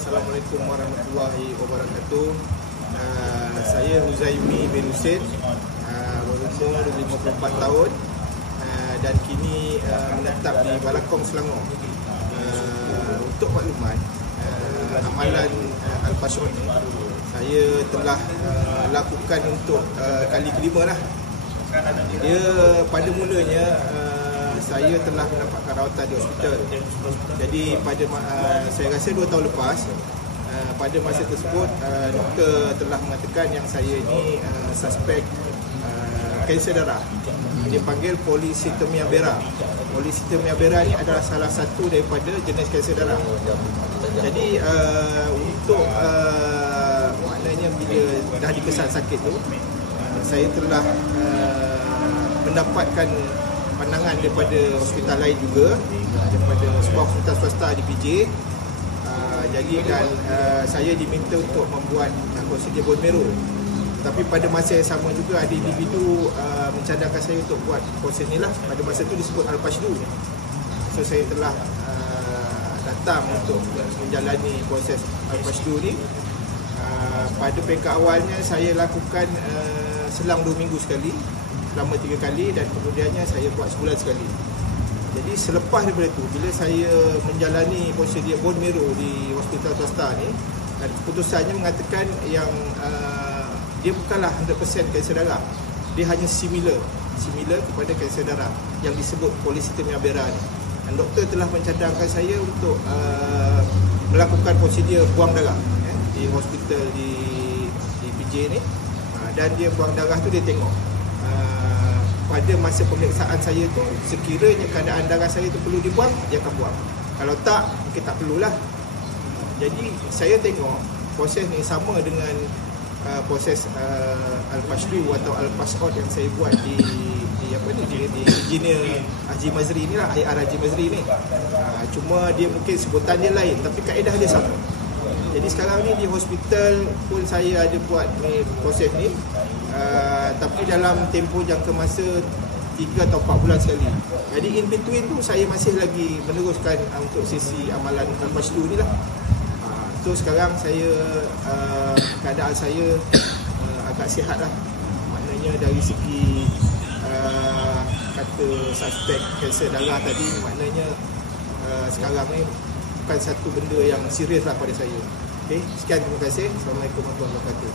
Assalamualaikum warahmatullahi wabarakatuh. Saya Huzaimi bin Hussein, berumur 54 tahun dan kini menetap di Balakong, Selangor. Untuk makluman, amalan Al-Fashod saya telah lakukan untuk kali kelima lah. Dia pada mulanya saya telah mendapatkan rawatan di hospital. Jadi pada saya rasa 2 tahun lepas, pada masa tersebut doktor telah mengatakan yang saya ini suspek kanser darah. Dia panggil polycythemia vera. Polycythemia vera ni adalah salah satu daripada jenis kanser darah. Jadi untuk maknanya bila dah dikesan sakit tu, saya telah mendapatkan pandangan daripada hospital lain juga, daripada sebuah hospital swasta di PJ. Jadi dan saya diminta untuk membuat prosedur bone marrow. Tapi pada masa yang sama juga ada individu mencadangkan saya untuk buat proses ni lah. Pada masa tu disebut Al-Fashdu. So saya telah datang untuk menjalani proses Al-Fashdu ni. Pada peringkat awalnya saya lakukan selang 2 minggu sekali, selama 3 kali, dan kemudiannya saya buat sebulan sekali. Jadi selepas daripada itu, bila saya menjalani prosedur bone marrow di hospital swasta ni, dan keputusannya mengatakan yang dia bukanlah 100% kanser darah, dia hanya similar kepada kanser darah yang disebut polycythemia vera ni. Dan doktor telah mencadangkan saya untuk melakukan prosedur buang darah di hospital di PJ ni. Dan dia buang darah tu, dia tengok pada masa pemeriksaan saya tu, sekiranya keadaan darah saya tu perlu dibuang, dia akan buang. Kalau tak, mungkin tak perlulah. Jadi saya tengok proses ni sama dengan proses Al-Fashdu atau Al-Fashod yang saya buat di engineer Haji Mazri ni lah, IR Haji Mazri ni. Cuma dia mungkin sebutan dia lain, tapi kaedah dia sama. Jadi sekarang ni di hospital pun saya ada buat ni proses ni, tapi dalam tempoh jangka masa 3 atau 4 bulan sekali. Jadi in between tu saya masih lagi meneruskan untuk sesi amalan Al-Fashdu ni lah. So sekarang saya keadaan saya agak sihat lah. Maknanya dari segi kata suspek kanser darah tadi, maknanya sekarang ni bukan satu benda yang serius lah pada saya. Okay, sekian, terima kasih. Assalamualaikum warahmatullahi wabarakatuh.